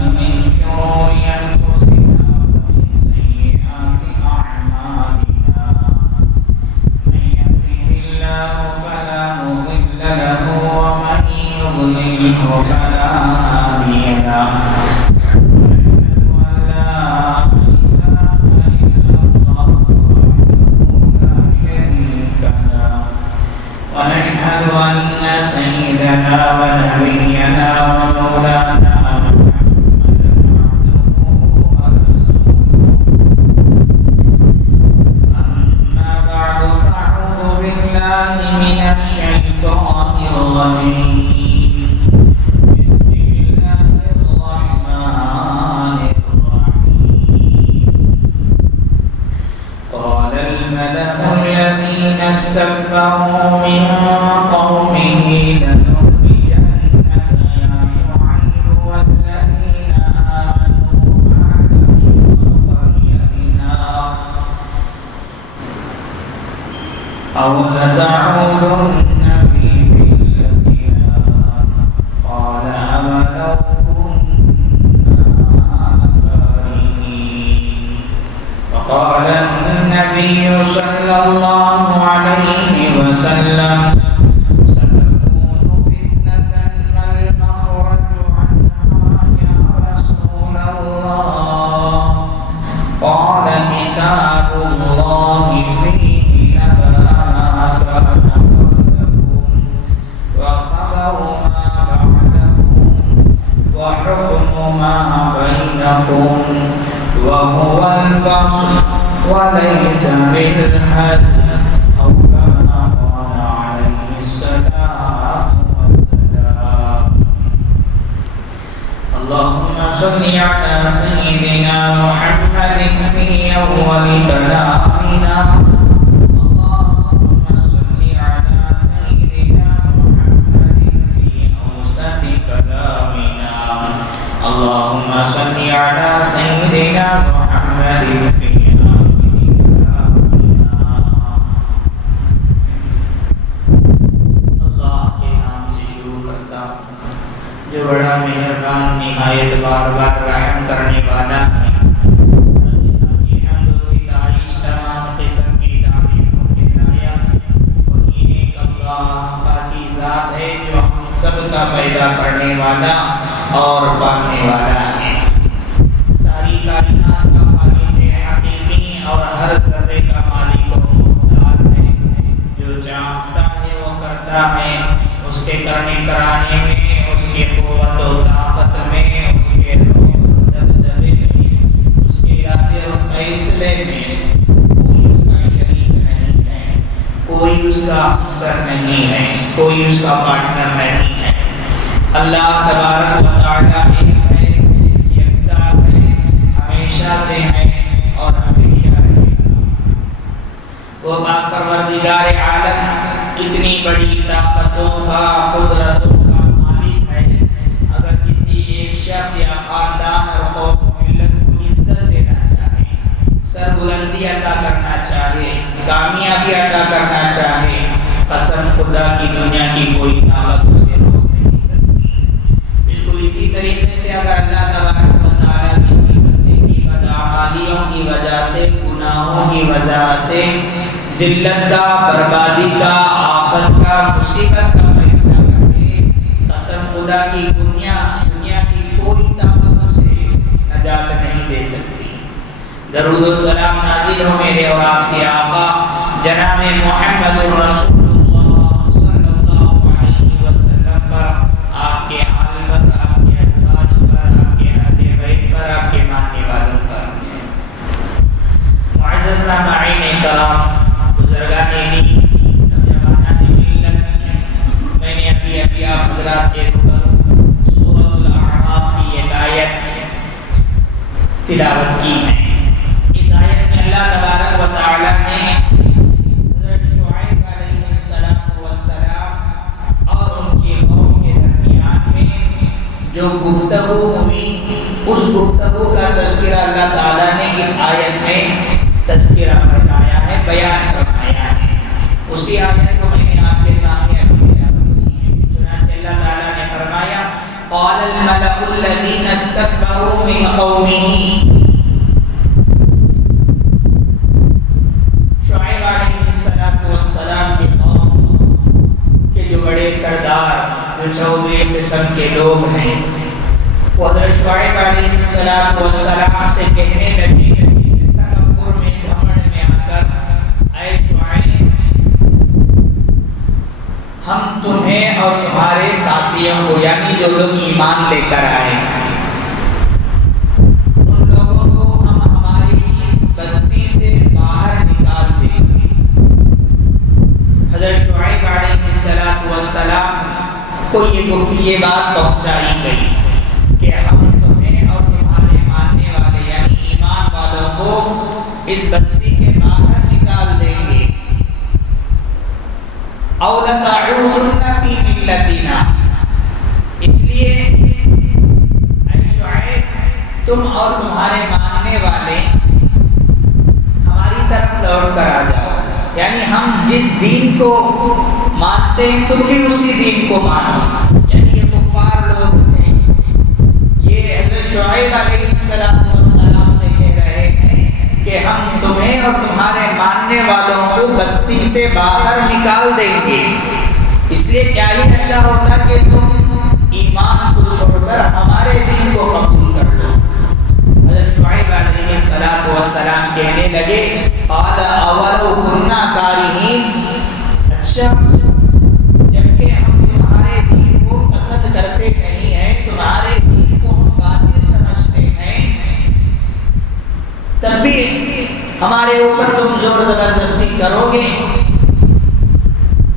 من شرور أنفسنا ومن سيئات أعمالنا من يهده الله فلا مضل له ومن يضلله فلا هادي له ونشهد أن سيدنا ونبينا ومولانا محمدا عبده ورسوله أما بعد فأعوذ بالله من الشيطان الرجيم بسم الله الرحمن الرحيم قال الملأ الذين استكبروا من قومه لنخرجنك يا شعيب والذين آمنوا معك من قريتنا أو لتعودن في ملتنا قال أولو كنا كارهين وقال النبي صلى الله عليه وسلم ستكون فتنة ما المخرج عنها يا رسول الله قال كتاب الله فيه نبأ ما كان قبلكم وخبر ما بعدكم وحكم ما بينكم وهو الفصل وليس بالحزن أو كما قال عليه الصلاة والسلام اللهم صل على سيدنا محمد في أول كلامنا اللهم صل على سيدنا محمد في أوسط كلامنا اللهم صل على سيدنا محمد في جو بڑا مہربان نہایت بار بار رحم کرنے والا ہے ہر قسم کی حمد و ستائش تمام قسم کی تعریفوں کے لائق وہی ایک اللہ پاکی ذات ہے جو ہم سب کا پیدا کرنے والا اور پالنے والا ہے ساری کائنات کا خالق حقیقی اور ہر ذرے کا مالک و مختار ہے جو چاہتا ہے وہ کرتا ہے اس کے کرنے کرانے میں اس کی قوت و طاقت میں اس کے دبدبے میں اس کے ارادے اور فیصلے میں کوئی اس کا شریک نہیں ہے کوئی اس کا افسر نہیں ہے کوئی اس کا پارٹنر نہیں ہے اللہ تبارک و تعالی ایک ہے یکتا ہے ہمیشہ سے ہے اور ہمیشہ رہے گا وہ پاک پروردگار عالم اتنی بڑی طاقتوں کا قدرتوں کا مالک ہے اگر کسی ایک شخص یا خاندان اور قوم ملت کو عزت دینا چاہے سربلندی عطا کرنا چاہے کامیابی عطا کرنا چاہے قسم خدا کی دنیا کی کوئی طاقت اسے روک نہیں سکتی بالکل اسی طریقے سے اگر اللہ تبارک و تعالیٰ کسی بندے کی بدعمالیوں کی وجہ سے گناہوں کی وجہ سے ذلت کا بربادی کا آفت کا مصیبت کا فیصلہ کرے قسم خدا کی دنیا کی کوئی طاقت اسے نجات نہیں دے سکتی درود و سلام نازل ہو میرے اور آپ کے آقا جناب محمد رسول اللہ صلی اللہ علیہ وسلم پر آپ کے آل پر آپ کے ازواج پر آپ کے اہل بیت پر آپ کے ماننے والوں پر معزز سامعین کرام بزرگان دین نوجوانان ملت میں نے ابھی آپ حضرات کے اوپر سورۃ الاعراف کی ایک آیت تلاوت کی ہے اس آیت میں اللہ تبارک و تعالی نے حضرت شعیب علیہ السلام اور ان کی قوم کے درمیان میں جو گفتگو ہوئی اس گفتگو کا تذکرہ اللہ تعالی نے اس آیت میں تذکرہ فرمایا ہے بیان فرمایا ہے اسی آیت کو میں نے آپ کے سامنے ابھی تلاوت کی ہے چنانچہ اللہ تعالی نے فرمایا قال الملأ الذين استكبروا من قومه. شعیب علیہ السلام کے قوم کے جو بڑے سردار جو چودھری قسم کے لوگ ہیں وہ حضرت شعیب علیہ السلام سے کہنے لگے تکبر میں گھمنڈ میں آ کر، اے شعیب ہم تمہیں اور تمہارے ساتھیوں کو یعنی جو لوگ ایمان لے کر آئے ان لوگوں کو ہم ہماری اس بستی سے باہر نکال دیں گے. حضرت شعیب علیہ السلام کو یہ بات پہنچائی گئی کہ ہم تمہیں اور تمہارے ماننے والے یعنی ایمان والوں کو اس بستی کے باہر نکال دیں گے. او لتعودن فی ملتنا، اس لیے اے شعیب تم اور تمہارے ماننے والے ہماری طرف لوٹ کر آ جاؤ، یعنی ہم جس دین کو مانتے ہیں تم بھی اسی دین کو مانو. یعنی یہ کفار لوگ تھے، یہ حضرت شعیب علیہ السلام سے کہہ رہے ہیں کہ ہم تمہیں اور تمہارے ماننے والوں کو بستی سے باہر نکال دیں گے. اس لیے کیا ہی اچھا ہوتا کہ تم ایمان کو چھوڑ کر ہمارے دین کو قبول کر لو. حضرت شعیب علیہ السلام کہنے لگے قال اولو کنا کارہین، اچھا جبکہ ہم تمہارے دین کو پسند کرتے نہیں ہیں، تمہارے دین کو ہم باطل سمجھتے ہیں، تب بھی ہمارے اوپر تم زور زبردستی کرو گے.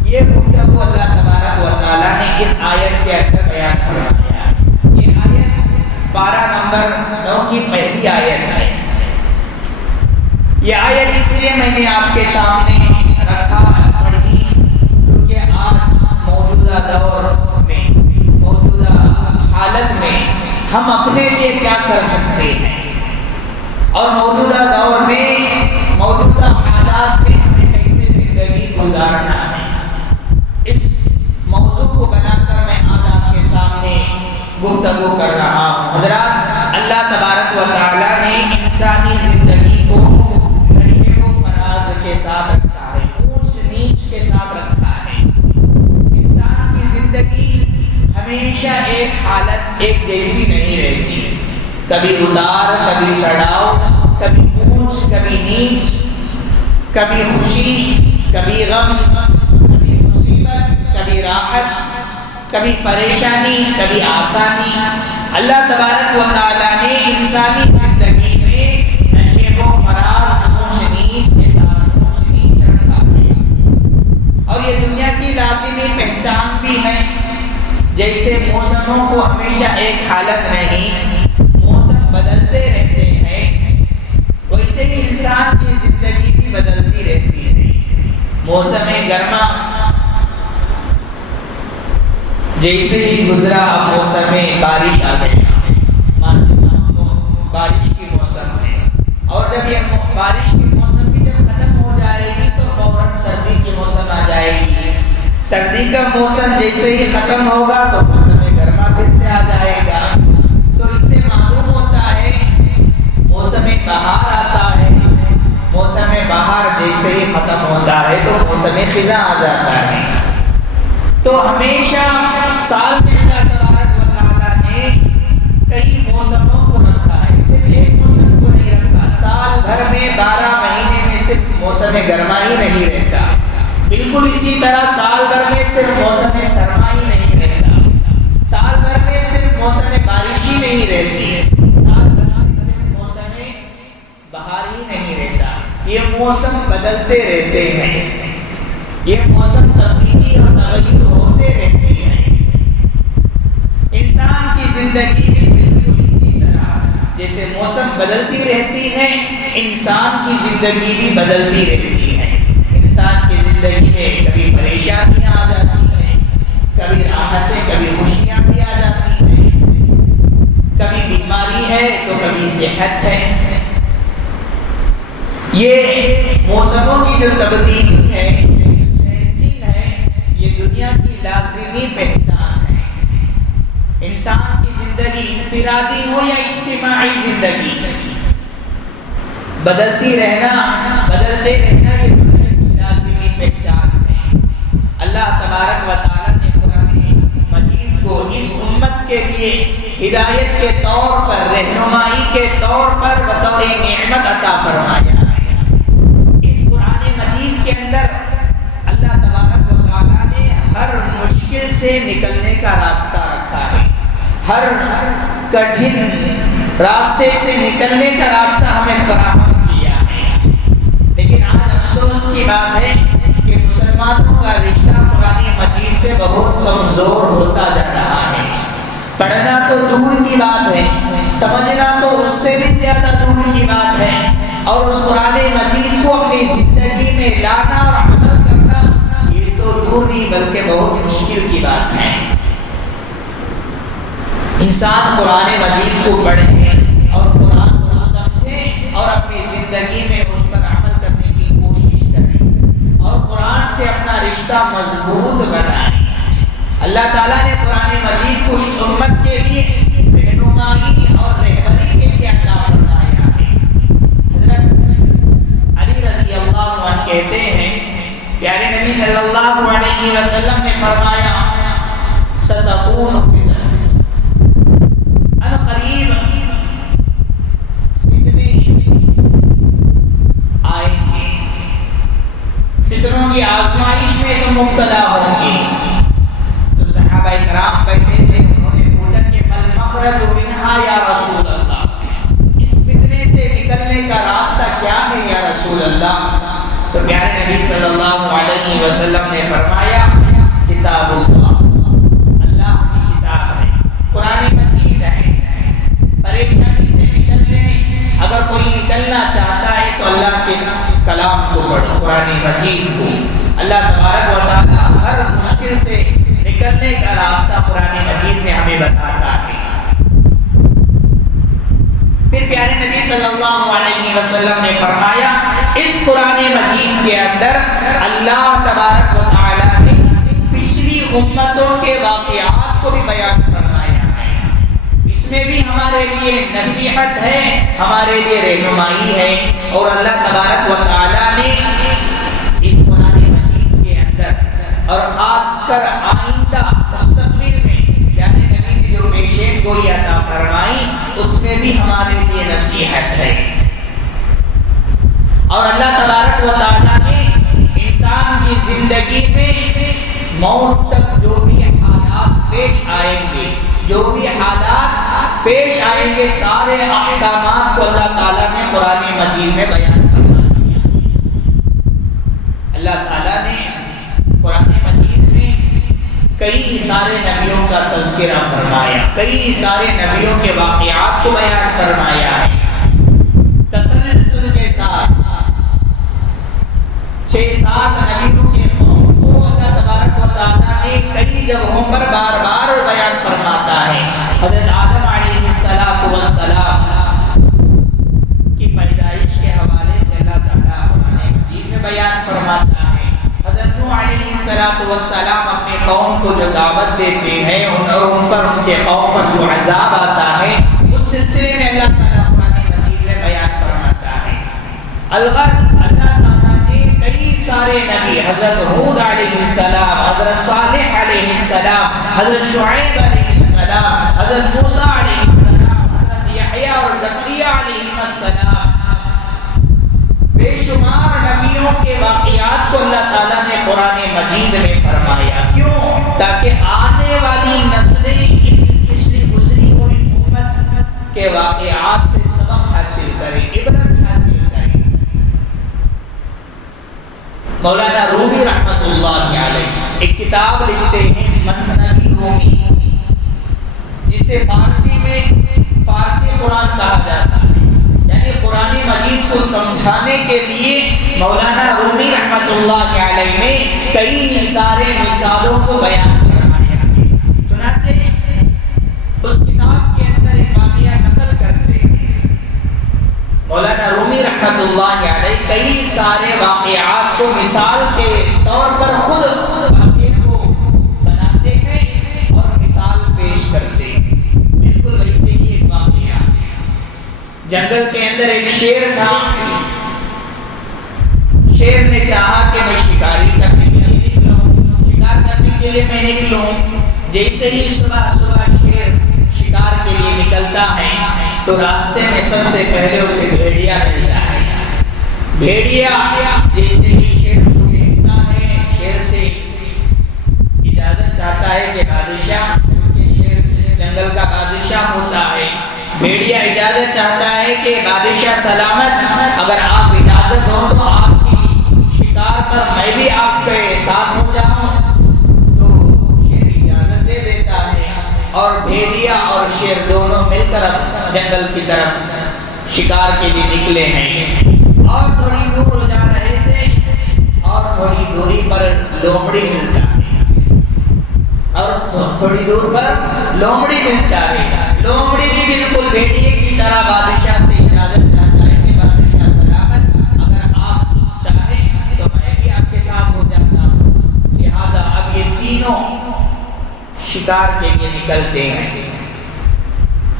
یہ گفتگو اللہ تبارک و تعالیٰ نے اس آیت کے اندر بیان فرمایا ہے. یہ آیت پارہ نمبر 9 کی پہلی آیت ہے. یہ آیت اس لیے میں نے آپ کے سامنے رکھا پڑھی کیونکہ آج موجودہ دور میں موجودہ حالت میں ہم اپنے لیے کیا کر سکتے ہیں اور موجودہ دور میں موجودہ حالات میں ہمیں کیسے زندگی گزارنا ہے، اس موضوع کو بنا کر میں آج آپ کے سامنے گفتگو کر رہا ہوں. حضرات اللہ تبارک و تعالیٰ نے انسانی زندگی کو نشو و فراز کے ساتھ رکھا ہے، اونچ نیچ کے ساتھ رکھا ہے. انسان کی زندگی ہمیشہ ایک حالت ایک جیسی نہیں رہتی، کبھی اتار کبھی چڑھاؤ، کبھی اونچ کبھی نیچ، کبھی خوشی کبھی غم، کبھی مصیبت کبھی راحت، کبھی پریشانی کبھی آسانی. اللہ تبارک و تعالیٰ نے انسانی زندگی میں نشیب و فراز اونچ نیچ کے ساتھ اونچ نیچ رکھا ہے. اور یہ دنیا کی لازمی پہچان بھی ہے. جیسے موسموں کو ہمیشہ ایک حالت نہیں، موسم بدلتے رہتے ہیں، ویسے ہی انسان کی زندگی بھی بدلتی رہتی ہے. موسم گرما جیسے ہی گزرا اب موسم بارش آ گئی، بارش کی موسم ہے. اور جب یہ بارش کی موسم بھی جب ختم ہو جائے گی تو فوراً سردی کی موسم آ جائے گی. سردی کا موسم جیسے ہی ختم ہوگا تو موسم گرما پھر سے آ جائے گا. تو اس سے معلوم ہوتا ہے موسم بہار آتا ہے، موسم بہار جیسے ہی ختم ہوتا ہے تو موسم خزاں آ جاتا ہے. تو ہمیشہ سال میں اللہ تبارک و تعالیٰ نے کئی موسموں کو رکھا ہے، صرف ایک موسم کو نہیں رکھا. سال بھر میں 12 مہینے میں صرف موسم گرما ہی نہیں رہتا. بالکل اسی طرح سال بھر میں صرف موسم سرما ہی نہیں رہتا، سال بھر میں صرف موسم بارش ہی نہیں رہتی ہے، سال بھر میں صرف موسم بہار ہی نہیں رہتا. یہ موسم بدلتے رہتے ہیں، یہ موسم تبدیلی اور تغیر ہوتے رہتے ہیں. انسان کی زندگی میں بالکل اسی طرح جیسے موسم بدلتی رہتی ہے، انسان کی زندگی بھی بدلتی رہتی ہے. انسان کی زندگی میں کبھی پریشانیاں آ جاتی ہیں، کبھی راحتیں کبھی خوشیاں بھی آ جاتی ہیں، کبھی بیماری ہے تو کبھی صحت ہے. یہ موسموں کی جو تبدیلی ہے، چینجنگ ہے، یہ دنیا کی لازمی پہچان ہے. انسان کی زندگی زندگی انفرادی ہو یا اجتماعی زندگی، بدلتے رہنا یہ دنیا کی لازمی پہچان ہے۔ اللہ تبارک و تعالیٰ نے قرآن مجید کو اس امت کے لیے ہدایت کے طور پر، رہنمائی کے طور پر بطور نعمت عطا فرمایا ہے۔ اس قرآن مجید کے اندر اللہ تبارک و تعالیٰ نے ہر مشکل سے نکلنے کا راستہ رکھا ہے، ہر کٹھن راستے سے نکلنے کا راستہ ہمیں فراہم کیا ہے۔ لیکن آج افسوس کی بات ہے کہ مسلمانوں کا رشتہ قرآن مجید سے بہت کمزور ہوتا جا رہا ہے۔ پڑھنا تو دور کی بات ہے، سمجھنا تو اس سے بھی زیادہ دور کی بات ہے، اور اس قرآن مجید کو اپنی زندگی میں لانا اور عمل کرنا یہ تو دور نہیں بلکہ بہت مشکل کی بات ہے۔ انسان قرآن مجید کو پڑھے اور قرآن کو سمجھے اور اپنی زندگی میں اس پر عمل کرنے کی کوشش کرے اور قرآن سے اپنا رشتہ مضبوط بنائے۔ اللہ تعالیٰ نے قرآن مجید کو اس امت کے لیے رہنمائی اور رہبری کے لیے عطا فرمایا ہے۔ حضرت علی رضی اللہ عنہ کہتے ہیں، پیارے نبی صلی اللہ علیہ وسلم نے فرمایا ستکون فتنہ، عنقریب فتنے آئیں گے، فتنوں کی آزمائش میں تم مبتلا ہوں گے۔ صحابہ کرام بیٹھے تھے، انہوں نے پوچھا کہ مل مخرج منہا یا رسول اللہ، اس فتنے سے نکلنے کا راستہ کیا ہے یا رسول اللہ؟ تو پیارے نبی صلی اللہ علیہ وسلم نے فرمایا کتاب اللہ، اللہ کی کتاب ہے، قرآن مجید ہے۔ پریشانی سے نکلنے اگر کوئی نکلنا چاہتا ہے تو اللہ کے کلام کو پڑھو، قرآن مجید کو۔ اللہ تبارک و تعالیٰ ہر مشکل سے نکلنے کا راستہ قرآن مجید میں ہمیں بتاتا ہے۔ پھر پیارے نبی صلی اللہ علیہ وسلم نے فرمایا اس قرآن مجید کے اندر اللہ تبارک و تعالیٰ نے پچھلی امتوں کے واقعات کو بھی بیان فرمایا ہے۔ اس میں بھی ہمارے لیے نصیحت ہے، ہمارے لیے رہنمائی ہے، اور اللہ تبارک و تعالیٰ نے اس قرآن مجید کے اندر اور خاص کر آئندہ مستقبل میں پیارے نبی نے جو پیشین گوئی عطا فرمائی اس میں بھی ہمارے لیے نصیحت ہے۔ اور اللہ تبارک و تعالیٰ نے انسان کی زندگی میں موت تک جو بھی حالات پیش آئیں گے، جو بھی حالات پیش آئیں گے، سارے احکامات کو اللہ تعالیٰ نے قرآن مجید میں بیان فرما دیا۔ اللہ تعالیٰ نے قرآن مجید میں کئی سارے نبیوں کا تذکرہ فرمایا، کئی سارے نبیوں کے واقعات کو بیان فرمایا ہے۔ تسلسل کے ساتھ 6-7 نبیوں کے قوم کو اللہ تبارک و تعالیٰ نے کئی جگہوں پر بار بار بیان فرماتا ہے۔ حضرت آدم علیہ السلام کی پیدائش کے حوالے سے اللہ تعالیٰ قرآن مجید میں بیان فرماتا ہے۔ حضرت نوح علیہ السلام اپنے قوم کو جو دعوت دیتے ہیں ان پر ان کے قوم پر جو عذاب آتا ہے اس سلسلے میں اللہ تعالیٰ قرآن مجید میں بیان فرماتا ہے۔ الغرض اللہ تعالیٰ نے کئی سارے نبی، حضرت ہود علیہ السلام، حضرت صالح علیہ السلام، حضرت شعیب علیہ السلام، حضرت موسیٰ علیہ السلام، حضرت یحییٰ اور زکریا علیہ السلام، بے شمار نبیوں کے واقعات کو اللہ تعالیٰ نے قرآن مجید میں فرمایا۔ کیوں؟ تاکہ آنے والی نسلیں پچھلی گزری ہوئی امت کے واقعات سے سبق حاصل کریں، عبرت حاصل کریں۔ مولانا رومی رحمۃ اللہ علیہ ایک کتاب لکھتے ہیں مثنوی رومی، جسے فارسی میں فارسی قرآن کہا جاتا ہے، یعنی قرآن مجید کو سمجھانے کے لیے مولانا رومی رحمۃ اللہ علیہ نے کئی سارے مثالوں کو بیان فرمایا ہے۔ چنانچہ اس کتاب کے اندر ایک واقعہ نقل کرتے ہیں، مولانا رومی رحمۃ اللہ علیہ کئی سارے واقعات کو مثال کے طور پر خود واقعے کو بناتے ہیں اور مثال پیش کرتے ہیں۔ بالکل جنگل کے اندر ایک شیر تھا. شیر نے چاہا کہ میں شکاری کرنے کے لیے نکلوں، شکار کرنے کے لیے میں نکلوں. جیسے ہی صبح صبح شیر شکار کے لیے نکلتا ہے تو راستے میں سب سے پہلے اسے بھیڑیا ملتا ہے. بھیڑیا جیسے ہی شیر کو دیکھتا ہے، شیر سے اجازت چاہتا ہے کہ بادشاہ، کیونکہ شیر جنگل کا بادشاہ ہوتا ہے. بھیڑیا اجازت چاہتا ہے کہ بادشاہ سلامت، اگر آپ اجازت ہو تو آپ کی شکار پر میں بھی آپ کے ساتھ ہو جاؤں. تو شیر اجازت دے دیتا ہے اور بھیڑیا اور شیر دونوں مل کر جنگل کی طرف شکار کے لیے نکلے ہیں. اور تھوڑی دور جا رہے تھے اور تھوڑی دوری پر لومڑی ملتا ہے، اور تھوڑی دور پر لومڑی ملتا ہے. لومڑی بھی بالکل بھیڑیے کی طرح بادشاہ سے اجازت چاہتا ہے کہ بادشاہ سلامت، اگر آپ چاہیں تو میں بھی آپ کے ساتھ ہو جاتا ہوں. لہذا اب یہ تینوں شکار کے لیے نکلتے ہیں.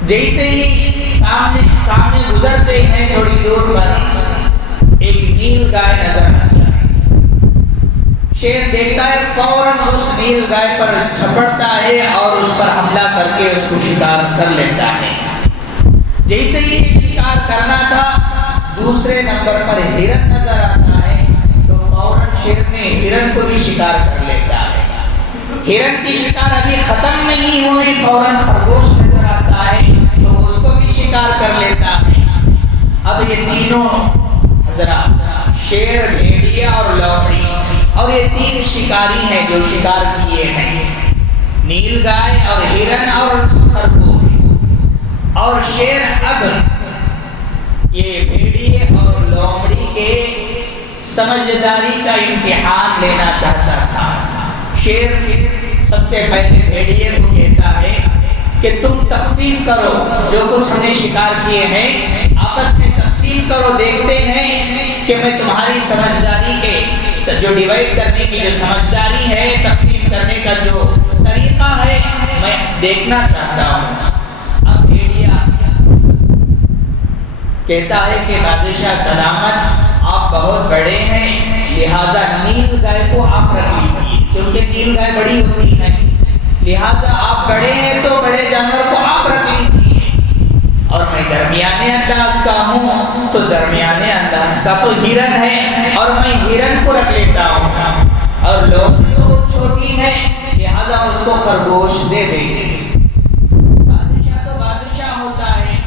جیسے ہی سامنے گزرتے ہیں تھوڑی دور پر ایک نیل گائے نظر آتی ہے. شیر دیکھتا ہے، فوراً اس نیل گائے پر جھپٹتا ہے اور اس پر حملہ کر کے اس کو شکار کر لیتا ہے. جیسے ہی شکار کرنا تھا، دوسرے نمبر پر ہرن نظر آتا ہے تو فوراً شیر نے ہرن کو بھی شکار کر لیتا ہے. ہرن کی شکار ابھی ختم نہیں ہوئی، فوراً خرگوش نظر آتا ہے تو اس کو بھی شکار کر لیتا ہے. اب یہ تینوں حضرات، شیر، بھیڑیا اور لومڑی، اور یہ تین شکاری ہیں جو شکار کیے ہیں، نیل گائے اور ہرن اور خرگوش. اور شیر اب یہ بھیڑیے اور لومڑی کے سمجھداری کا امتحان لینا چاہتا تھا. شیر سب سے پہلے بھیڑیے کو کہتا ہے کہ تم تقسیم کرو، جو کچھ ہم نے شکار کیے ہیں آپس میں تقسیم کرو، دیکھتے ہیں کہ میں تمہاری سمجھداری کے جو ڈیوائڈ کرنے کی جو سمجھداری ہے، تقسیم کرنے کا جو طریقہ ہے، میں دیکھنا چاہتا ہوں. اب بھیڑیا کہتا ہے کہ بادشاہ سلامت، آپ بہت بڑے ہیں، لہٰذا نیل گائے کو آپ رکھ لیجیے، کیونکہ نیل گائے بڑی ہوتی ہے، لہٰذا آپ بڑے ہیں تو بڑے جانور کو آپ رکھ لیجیے، اور میں درمیانے انداز کا ہوں تو درمیانے انداز کا تو ہرن ہے اور میں ہرن کو رکھ لیتا ہوں، اور لومڑی تو بہت چھوٹی ہے لہٰذا اس کو خرگوش دے دیں گے. بادشاہ تو بادشاہ ہوتا ہے،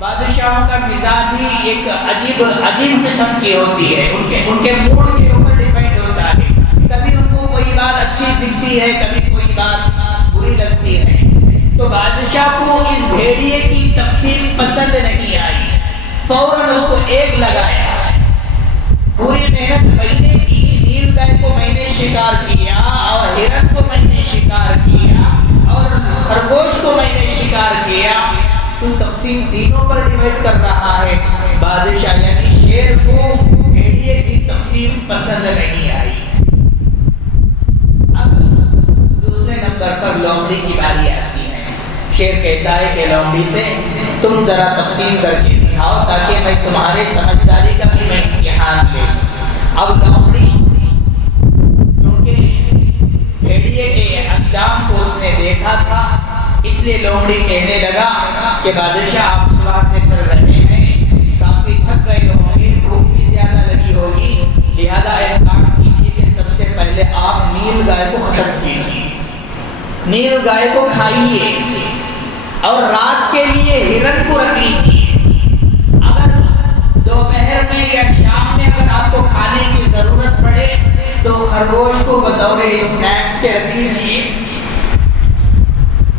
بادشاہوں کا مزاج ہی ایک عجیب قسم کی ہوتی ہے، ان کے موڈ کے اوپر ڈیپینڈ ہوتا ہے. کبھی ان کو کوئی بات اچھی دکھتی ہے، کبھی کوئی بات بری لگتی ہے. تو بادشاہ کو اس بھیڑیے کی تقسیم پسند نہیں آئی، فوراً اس کو ایک لگایا. پوری محنت میں نے کی، نیل گائے کو میں نے شکار کیا اور ہرن کو میں نے شکار کیا اور خرگوش کو میں نے شکار کیا، تو تقسیم تینوں پر ڈیوائڈ کر رہا ہے. بادشاہ یعنی شیر کو بھیڑیے کی تقسیم پسند نہیں آئی. اب دوسرے نمبر پر لومڑی کی باری آتی ہے. شیر کہتا ہے کہ لومڑی سے تم ذرا تقسیم کر کے دکھاؤ تاکہ میں تمہارے سمجھداری کا بھی میں امتحان لے لوں. اب لومڑی کیونکہ بھیڑیے کے انجام کو اس نے دیکھا تھا، اس لیے لومڑی کہنے لگا کہ بادشاہ آپ صبح سے چل رہے ہیں، کافی تھک گئے ہوں گے، بھوک بھی زیادہ لگی ہوگی، لہذا ایک کام کیجیے کہ سب سے پہلے آپ نیل گائے کو ختم کیجیے، نیل گائے کو کھائیے اور رات کے لیے ہرن کو رکھ لیجیے. اگر دوپہر میں یا شام میں اگر آپ کو کھانے کی ضرورت پڑے تو خرگوش کو بطور اسنیکس کے رکھ لیجیے.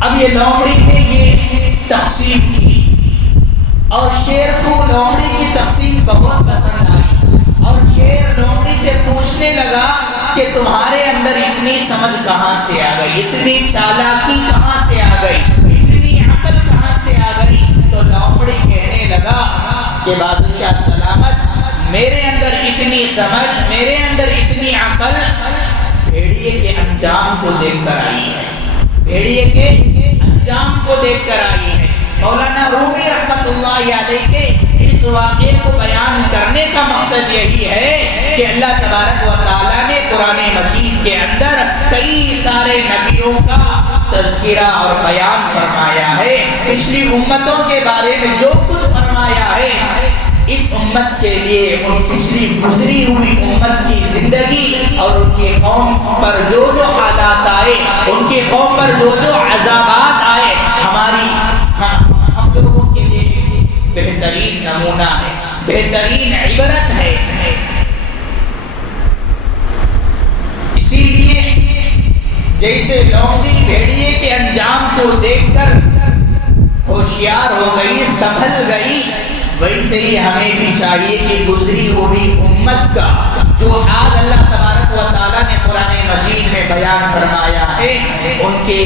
اب یہ لومڑی نے یہ تقسیم کی اور شیر کو لومڑی کی تقسیم بہت پسند آئی، اور شیر لومڑی سے پوچھنے لگا کہ تمہارے اندر اتنی سمجھ کہاں سے آ گئی، اتنی چالاکی کہاں سے آ گئی، اتنی عقل کہاں سے آ گئی. تو لومڑی کہنے لگا کہ بادشاہ سلامت، میرے اندر اتنی سمجھ، میرے اندر اتنی عقل بھیڑیے کے انجام کو دیکھ کر آئی ہے، بھیڑیے کے انجام کو دیکھ کر آئی ہے. مولانا رومی رحمت اللہ علیہ کے واقعے کو بیان کرنے کا مقصد یہی ہے کہ اللہ تبارک و تعالیٰ نے قرآن مجید کے اندر کئی سارے نبیوں کا تذکرہ اور بیان فرمایا ہے. پچھلی امتوں کے بارے میں جو کچھ فرمایا ہے اس امت کے لیے ان پچھلی گزری ہوئی امت کی زندگی اور ان کی قوم پر جو جو حالات آئے، ان کی قوم پر جو جو عذابات آئے، ہم لوگوں کے لیے بہترین نمونہ ہے، بہترین عبرت ہے. اسی لیے جیسے لونڈی بھیڑیے کے انجام کو دیکھ کر ہوشیار ہو گئی، سنبھل گئی، ویسے ہی ہمیں بھی چاہیے کہ گزری ہوئی امت کا جو حال اللہ تبارک و تعالیٰ نے قرآن مجید میں بیان فرمایا ہے، ان کے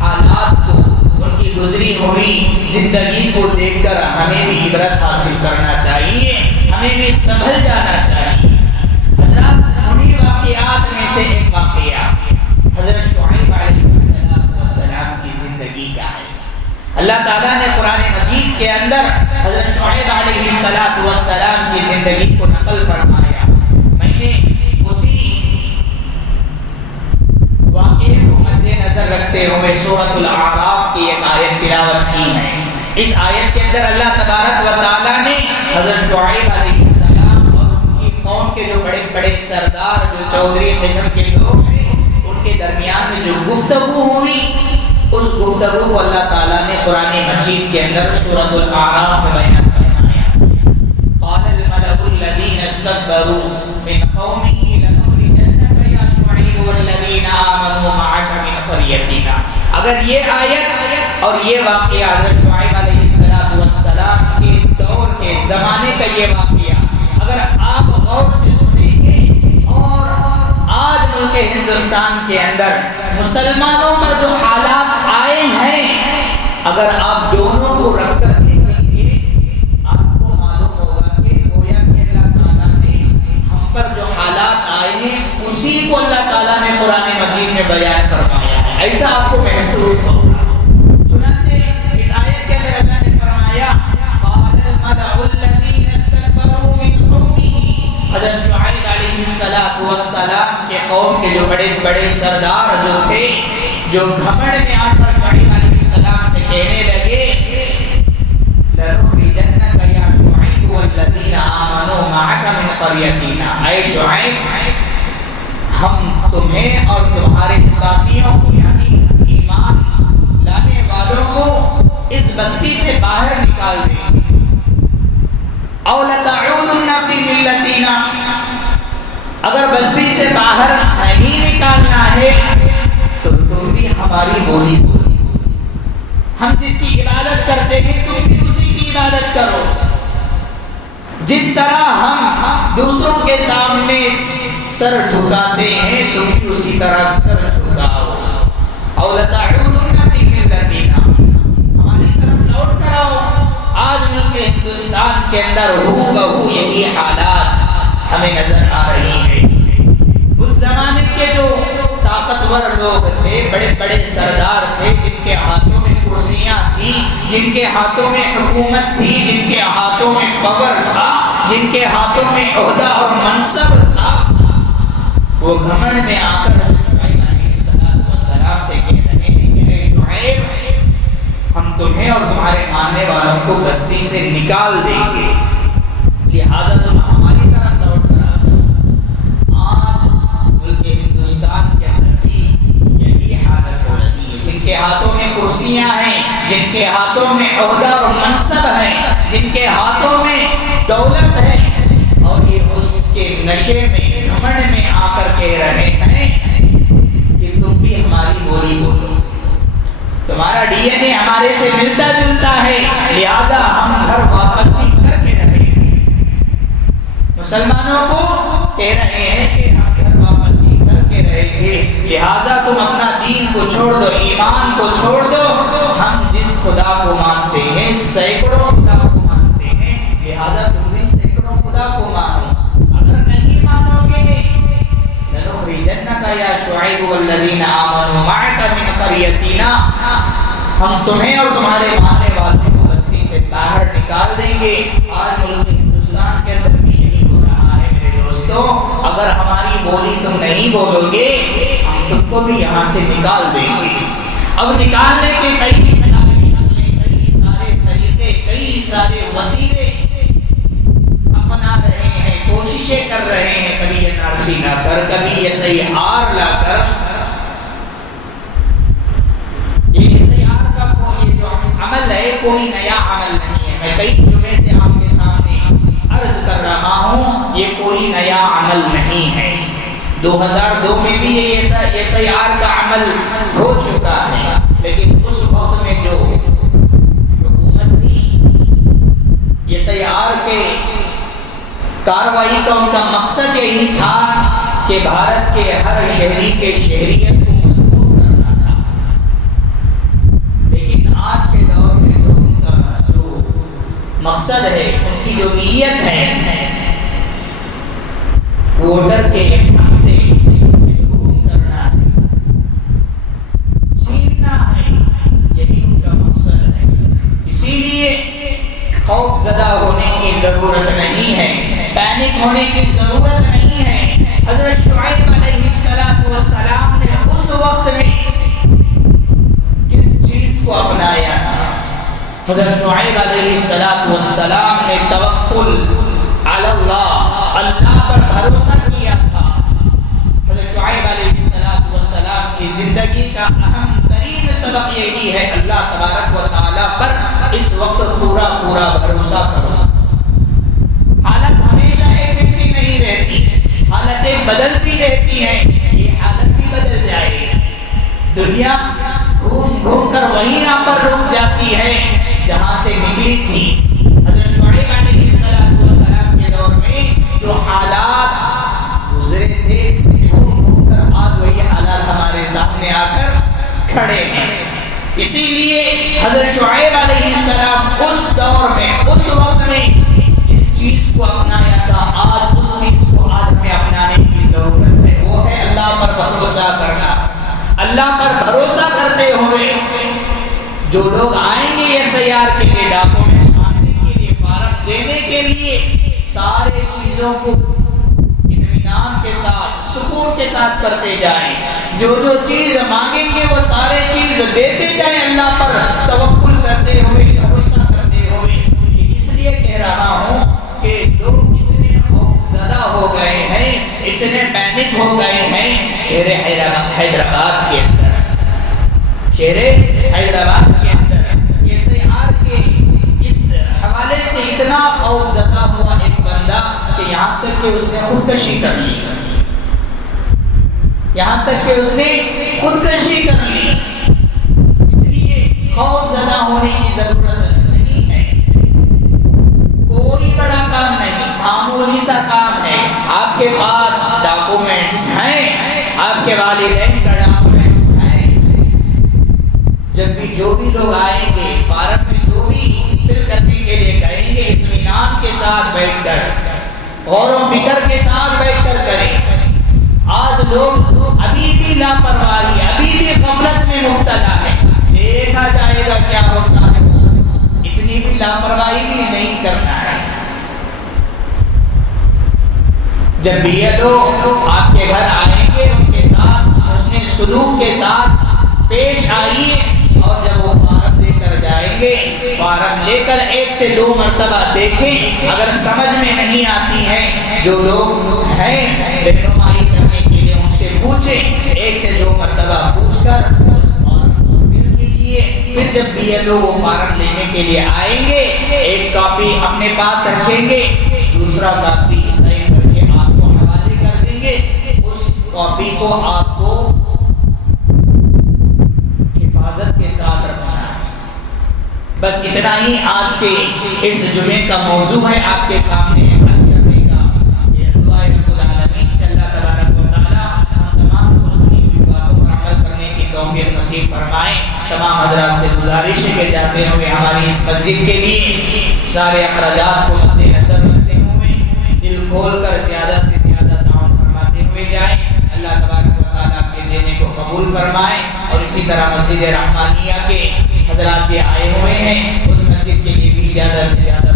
حالات کو، ان کی گزری ہوئی زندگی کو دیکھ کر ہمیں بھی عبرت حاصل کرنا چاہیے، ہمیں بھی سنبھل جانا چاہیے. حضرات، انہی واقعات میں سے ایک واقعہ حضرت شعیب علیہ السلام کی زندگی کا ہے. اللہ تعالیٰ نے قرآن مجید کے اندر حضرت شعیب علیہ السلام کی زندگی کو نقل فرمایا. میں نے اسی واقعے کو مد نظر رکھتے ہوئے سورۃ الاعراف کی ایک آیت تلاوت کی ہے. اس آیت کے اندر اللہ تبارک و تعالیٰ نے حضرت شعیب علیہ السلام اور ان کی قوم کے جو بڑے بڑے سردار، جو چودھری قسم کے لوگ ہیں، ان کے درمیان میں جو گفتگو ہوئی، اس گفتگو کو اللہ تعالیٰ نے قرآن مجید کے اندر سورۃ الاعراف میں بیان فرمایا. قال الملأ الذين استكبروا من قومه لنخرجنك يا شعيب والذين آمنوا معك من قريتنا. اگر یہ آیت اور یہ واقعہ حضرت شعیب علیہ السلام کے دور کے زمانے کا یہ واقعہ اگر آپ غور سے سنیں گے اور آج ملک ہندوستان کے اندر مسلمانوں پر جو حالات آئے ہیں، اگر آپ دونوں کو رکھ کر دیکھیں گے، آپ کو معلوم ہوگا کہ گویا کہ اللہ تعالیٰ نے ہم پر جو حالات آئے ہیں اسی کو اللہ تعالیٰ نے قرآن مجید میں بیان فرمایا ہے. ایسا آپ کو محسوس ہوگا. چنانچہ اس آیت کے اندر اللہ نے فرمایا قال الملأ الذين استكبروا من قومه. حضرت شعیب علیہ السلام کے قوم کے جو بڑے بڑے سردار جو تھے، جو گھمنڈ میں آ کر شعیب علیہ السلام سے کہنے لگے لَنُخْرِجَنَّكَ يَا شُعَيْبُ وَالَّذِينَ آمَنُوا مَعَكَ مِنْ قَرْيَتِنَا. اے شعیب، ہم تمہیں اور تمہارے ساتھیوں کو، یعنی ایمان لانے والوں کو اس بستی سے باہر نکال دیں. اَوْ لَتَعُودُنَّ فِي مِلَّتِنَا. اگر بستی سے باہر نہیں نکالنا ہے تو تم بھی ہماری بولی بولی، ہم جس کی عبادت کرتے ہیں تم بھی اسی کی عبادت کرو. جس طرح ہم دوسروں کے سامنے سر جھکاتے ہیں تم بھی اسی طرح سر جھکاؤ. اَوْ لَتَعُودُنَّ فِي مِلَّتِنَا. ہماری طرف لوٹ کر آؤ. آج ملک ہندوستان کے اندر ہو بہو یہی حالات ہمیں نظر آ رہی ہے. اس زمانے کے جو طاقتور لوگ تھے، بڑے بڑے سردار تھے، جن کے ہاتھوں میں کرسیاں تھی، جن کے ہاتھوں میں حکومت تھی، جن کے ہاتھوں میں پاور تھا، جن کے ہاتھوں میں عہدہ اور منصب تھا، وہ گھمنڈ میں آ کر شعیب علیہ السلام سے کہہ رہے ہیں کہ اے شعیب، ہم تمہیں اور تمہارے ماننے والوں کو بستی سے نکال دیں گے، لہذا تم ہماری طرف لوٹ کر آ جاؤ. آج ملک ہندوستان کے اندر بھی یہی حالت ہو رہی ہے. جن کے ہاتھوں میں کرسیاں ہیں، جن کے ہاتھوں میں عہدہ اور منصب ہے، جن کے ہاتھوں میں دولت ہے، اور یہ اس کے نشے میں، گھمنڈ میں آ کر کہہ رہے ہیں کہ تم بھی ہماری بولی بولو، تمہارا ڈی این اے ہمارے سے ملتا جلتا ہے، لہذا ہم گھر واپسی کر کے رہے ہیں. مسلمانوں کو کہہ رہے ہیں کہ ہم گھر واپسی کر کے رہیں گے، لہذا تم اپنا دین کو چھوڑ دو، ایمان کو چھوڑ دو. ہم جس خدا کو مانتے ہیں سینکڑوں خدا کو مانتے ہیں، لہذا تم بھی سینکڑوں خدا کو مانو. اگر نہیں مانو گے لَنُخْرِجَنَّكَ يَا شُعَيْبُ وَالَّذِينَ آمَنُوا مَعَكَ مِنْ قَرْيَتِنَا. ہم تمہیں اور تمہارے ماننے والوں کو بستی سے باہر نکال دیں گے. آج ملک تم نہیں بولو گے ہم تم کو بھی یہاں سے نکال دیں گے۔ اب نکالنے کے کئی سارے شکلیں، کئی سارے طریقے، کئی سارے وسیلے اپنا رہے ہیں، کوششیں کر رہے ہیں، کبھی یہ نارسی لا کر، کبھی یہ سیار لا کر۔ یہ سیار کا یہ جو عمل ہے کوئی نیا عمل نہیں ہے، میں کئی جمعے سے آپ کے سامنے عرض کر رہا ہوں یہ کوئی نیا عمل نہیں ہے۔ 2002 میں بھی یہ سیار کا عمل ہو چکا ہے، لیکن اس وقت میں جو حکومت تھی یہ سیار کے کارروائی کا ان کا مقصد یہی تھا کہ بھارت کے ہر شہری کے شہریت کو مضبوط کرنا تھا، لیکن آج کے دور میں تو ان کا جو مقصد ہے، ان کی جو نیت ہے ووٹر کے حق سے محروم کرنا ہے، چھیننا ہے، یہی ان کا مقصد ہے۔ اسی لیے خوف زدہ ہونے کی ضرورت نہیں ہے، پینک ہونے کی ضرورت نہیں ہے۔ حضرت شعیب علیہ السلام نے اس وقت میں کس چیز کو اپنایا تھا؟ حضرت شعیب علیہ السلام نے توکل علی اللہ پر بھروسہ کیا تھا۔ حضرت شعیب علیہ السلام کی زندگی کا اہم ترین سبق یہی ہے، اللہ تبارک و تعالیٰ پر اس وقت پورا بھروسہ کرو۔ حالت ہمیشہ ایک جیسی نہیں رہتی، حالتیں بدلتی رہتی ہیں، یہ حالت بھی بدل جائے گی۔ دنیا گھوم کر وہیں پر رک جاتی ہے جہاں سے نکلی تھی۔ حضرت شعیب علیہ السلام کے دور میں جو حالات گزرے تھے گھوم کر آج وہی حالات ہمارے سامنے آ کر کھڑے ہیں۔ اسی لیے حضرت شعیب علیہ السلام اس دور میں، اس وقت میں جس چیز کو اپنایا تھا، آج اس چیز کو آج ہمیں اپنانے کی ضرورت ہے، وہ ہے اللہ پر بھروسہ کرنا۔ اللہ پر بھروسہ کرتے ہوئے جو لوگ آئیں گے یہ سیار کے لیے، ڈاکومنٹس مانگنے کے لیے، فارم دینے کے لیے، سارے چیزوں کو اطمینان کے ساتھ، سکون کے ساتھ کرتے جائیں۔ جو چیز مانگیں گے وہ سارے چیز دیتے جائیں، اللہ پر توکل کرتے ہوئے، بھروسہ کرتے ہوئے۔ یہ اس لیے کہہ رہا ہوں کہ لوگ اتنے خوف زدہ ہو گئے ہیں، اتنے پینک ہو گئے ہیں شہر حیدرآباد کے اندر، شہر حیدرآباد کے اندر یہ سیار کے اس حوالے سے اتنا خوف زدہ ہوا ایک بندہ کہ یہاں تک کہ اس نے خودکشی کر لی، یہاں تک کہ اس نے خودکشی کر لی۔ اس لیے خوف زدہ ہونے کی ضرورت نہیں ہے، کوئی بڑا کام نہیں، معمولی سا کام ہے۔ آپ کے پاس ڈاکومنٹس ہیں، آپ کے والدین کا ڈاکومنٹس ہیں، جب بھی جو بھی لوگ آئیں گے فارم میں جو بھی فل کرنے کے لیے کہیں گے، اطمینان کے ساتھ بیٹھ کر، غور و فکر کے ساتھ بیٹھ کر کریں۔ آج لوگ ابھی بھی لاپرواہی، ابھی بھی غفلت میں مبتلا ہے، دیکھا جائے گا کیا ہوتا ہے، اتنی بھی لاپرواہی بھی نہیں کرنا ہے۔ جب بھی یہ لوگ آپ کے گھر آئیں گے ان کے ساتھ حسن سلوک کے ساتھ پیش آئیے، اور جب وہ فارم لے کر جائیں گے، فارم لے کر 1 سے 2 مرتبہ دیکھیں، اگر سمجھ میں نہیں آتی ہے، جو لوگ ہیں رہنمائی کرنے کے لیے ان سے پوچھیں، 1 سے 2 مرتبہ پوچھ کر اس فارم کو فل کیجیے۔ پھر جب بھی یہ لوگ وہ فارم لینے کے لیے آئیں گے، ایک کاپی اپنے پاس رکھیں گے، دوسرا کاپی سائن کر کے آپ کو حوالے کر دیں گے۔ اس کاپی کو آپ کو حفاظت کے ساتھ رکھنا ہے۔ بس اتنا ہی آج کے اس جمعے کا موضوع ہے آپ کے سامنے عرض کرنے کا۔ یہ دعا رب العالمین سے اللہ تبارک و تعالی ہم تمام کو سنی ہوئی باتوں پر عمل کرنے کی توفیق نصیب فرمائے۔ تمام حضرات سے گزارش ہے کہ جاتے ہوئے ہماری اس مسجد کے لیے سارے اخراجات کو مد نظر رکھتے ہوئے دل کھول کر زیادہ سے زیادہ تعاون فرماتے ہوئے جائیں۔ اللہ تبارک و تعالی آپ کے دینے کو قبول فرمائے، اور اسی طرح مسجد رحمانیہ کے حضرات بھی آئے ہوئے ہیں، اس مسجد کے لیے بھی زیادہ سے زیادہ